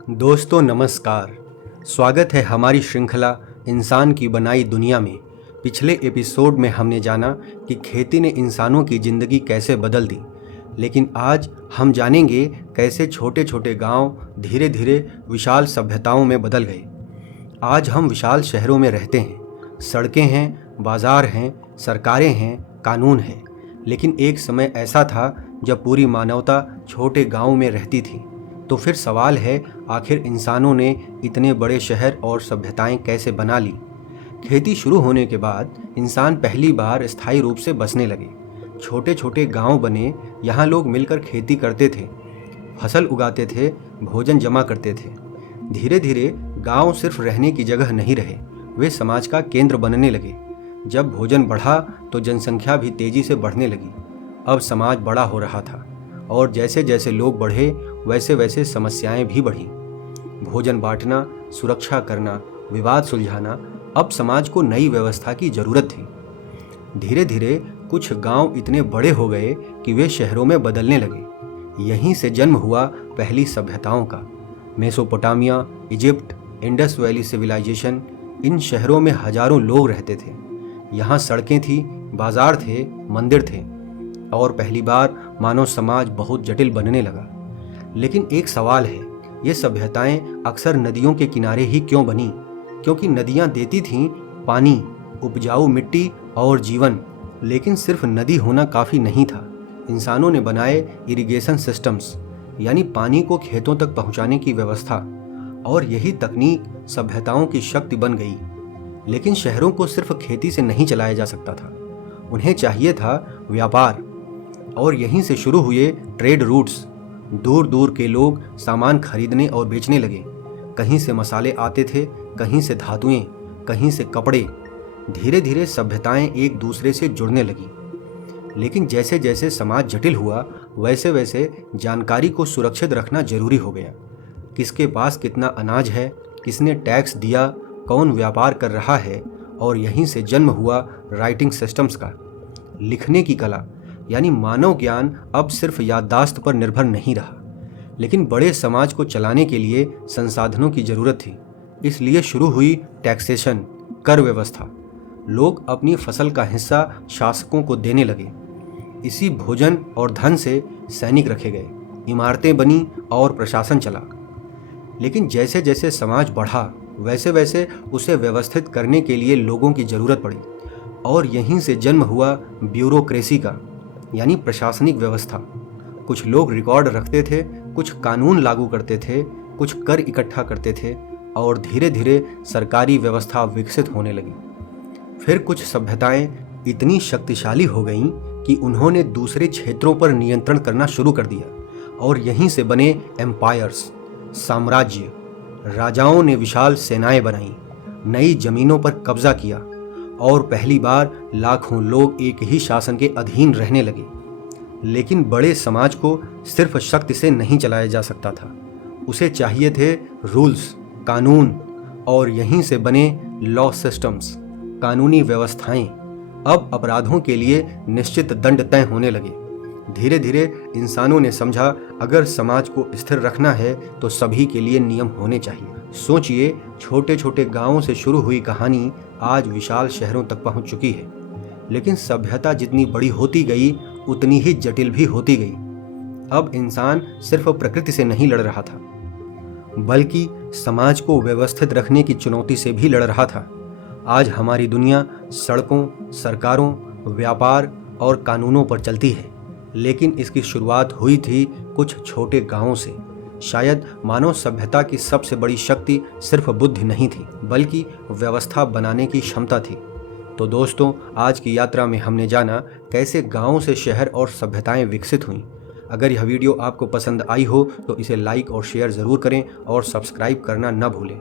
दोस्तों नमस्कार। स्वागत है हमारी श्रृंखला इंसान की बनाई दुनिया में। पिछले एपिसोड में हमने जाना कि खेती ने इंसानों की ज़िंदगी कैसे बदल दी, लेकिन आज हम जानेंगे कैसे छोटे छोटे गांव धीरे धीरे विशाल सभ्यताओं में बदल गए। आज हम विशाल शहरों में रहते हैं, सड़कें हैं, बाजार हैं, सरकारें हैं, कानून है। लेकिन एक समय ऐसा था जब पूरी मानवता छोटे गांवों में रहती थी। तो फिर सवाल है, आखिर इंसानों ने इतने बड़े शहर और सभ्यताएं कैसे बना ली? खेती शुरू होने के बाद इंसान पहली बार स्थायी रूप से बसने लगे। छोटे छोटे गांव बने, यहाँ लोग मिलकर खेती करते थे, फसल उगाते थे, भोजन जमा करते थे। धीरे धीरे गांव सिर्फ रहने की जगह नहीं रहे, वे समाज का केंद्र बनने लगे। जब भोजन बढ़ा तो जनसंख्या भी तेजी से बढ़ने लगी। अब समाज बड़ा हो रहा था और जैसे जैसे लोग बढ़े वैसे वैसे समस्याएं भी बढ़ीं। भोजन बांटना, सुरक्षा करना, विवाद सुलझाना, अब समाज को नई व्यवस्था की जरूरत थी। धीरे धीरे कुछ गांव इतने बड़े हो गए कि वे शहरों में बदलने लगे। यहीं से जन्म हुआ पहली सभ्यताओं का। Mesopotamia, Egypt, Indus valley civilisation, इन शहरों में हजारों लोग रहते थे। यहाँ सड़कें थी, बाजार थे, मंदिर थे और पहली बार मानव समाज बहुत जटिल बनने लगा। लेकिन एक सवाल है, ये सभ्यताएं अक्सर नदियों के किनारे ही क्यों बनी? क्योंकि नदियां देती थीं पानी, उपजाऊ मिट्टी और जीवन। लेकिन सिर्फ नदी होना काफ़ी नहीं था। इंसानों ने बनाए इरिगेशन सिस्टम्स, यानी पानी को खेतों तक पहुंचाने की व्यवस्था, और यही तकनीक सभ्यताओं की शक्ति बन गई। लेकिन शहरों को सिर्फ खेती से नहीं चलाया जा सकता था, उन्हें चाहिए था व्यापार। और यहीं से शुरू हुए ट्रेड रूट्स। दूर दूर के लोग सामान खरीदने और बेचने लगे। कहीं से मसाले आते थे, कहीं से धातुएं, कहीं से कपड़े। धीरे धीरे सभ्यताएं एक दूसरे से जुड़ने लगी। लेकिन जैसे जैसे समाज जटिल हुआ वैसे वैसे जानकारी को सुरक्षित रखना जरूरी हो गया। किसके पास कितना अनाज है, किसने टैक्स दिया, कौन व्यापार कर रहा है। और यहीं से जन्म हुआ राइटिंग सिस्टम्स का, लिखने की कला। यानी मानव ज्ञान अब सिर्फ याददाश्त पर निर्भर नहीं रहा। लेकिन बड़े समाज को चलाने के लिए संसाधनों की जरूरत थी। इसलिए शुरू हुई टैक्सेशन, कर व्यवस्था। लोग अपनी फसल का हिस्सा शासकों को देने लगे। इसी भोजन और धन से सैनिक रखे गए, इमारतें बनी और प्रशासन चला। लेकिन जैसे जैसे समाज बढ़ा वैसे वैसे उसे व्यवस्थित करने के लिए लोगों की जरूरत पड़ी। और यहीं से जन्म हुआ ब्यूरोक्रेसी का, यानी प्रशासनिक व्यवस्था। कुछ लोग रिकॉर्ड रखते थे, कुछ कानून लागू करते थे, कुछ कर इकट्ठा करते थे और धीरे धीरे सरकारी व्यवस्था विकसित होने लगी। फिर कुछ सभ्यताएं इतनी शक्तिशाली हो गईं कि उन्होंने दूसरे क्षेत्रों पर नियंत्रण करना शुरू कर दिया और यहीं से बने एम्पायर्स, साम्राज्य। राजाओं ने विशाल सेनाएं बनाई, नई जमीनों पर कब्जा किया और पहली बार लाखों लोग एक ही शासन के अधीन रहने लगे। लेकिन बड़े समाज को सिर्फ शक्ति से नहीं चलाया जा सकता था, उसे चाहिए थे रूल्स, कानून। और यहीं से बने लॉ सिस्टम्स, कानूनी व्यवस्थाएं। अब अपराधों के लिए निश्चित दंड तय होने लगे। धीरे धीरे इंसानों ने समझा, अगर समाज को स्थिर रखना है तो सभी के लिए नियम होने चाहिए। सोचिए, छोटे छोटे गांवों से शुरू हुई कहानी आज विशाल शहरों तक पहुंच चुकी है। लेकिन सभ्यता जितनी बड़ी होती गई उतनी ही जटिल भी होती गई। अब इंसान सिर्फ प्रकृति से नहीं लड़ रहा था, बल्कि समाज को व्यवस्थित रखने की चुनौती से भी लड़ रहा था। आज हमारी दुनिया सड़कों, सरकारों, व्यापार और कानूनों पर चलती है। लेकिन इसकी शुरुआत हुई थी कुछ छोटे गांवों से। शायद मानव सभ्यता की सबसे बड़ी शक्ति सिर्फ बुद्धि नहीं थी, बल्कि व्यवस्था बनाने की क्षमता थी। तो दोस्तों, आज की यात्रा में हमने जाना कैसे गांवों से शहर और सभ्यताएं विकसित हुईं। अगर यह वीडियो आपको पसंद आई हो तो इसे लाइक और शेयर ज़रूर करें और सब्सक्राइब करना न भूलें।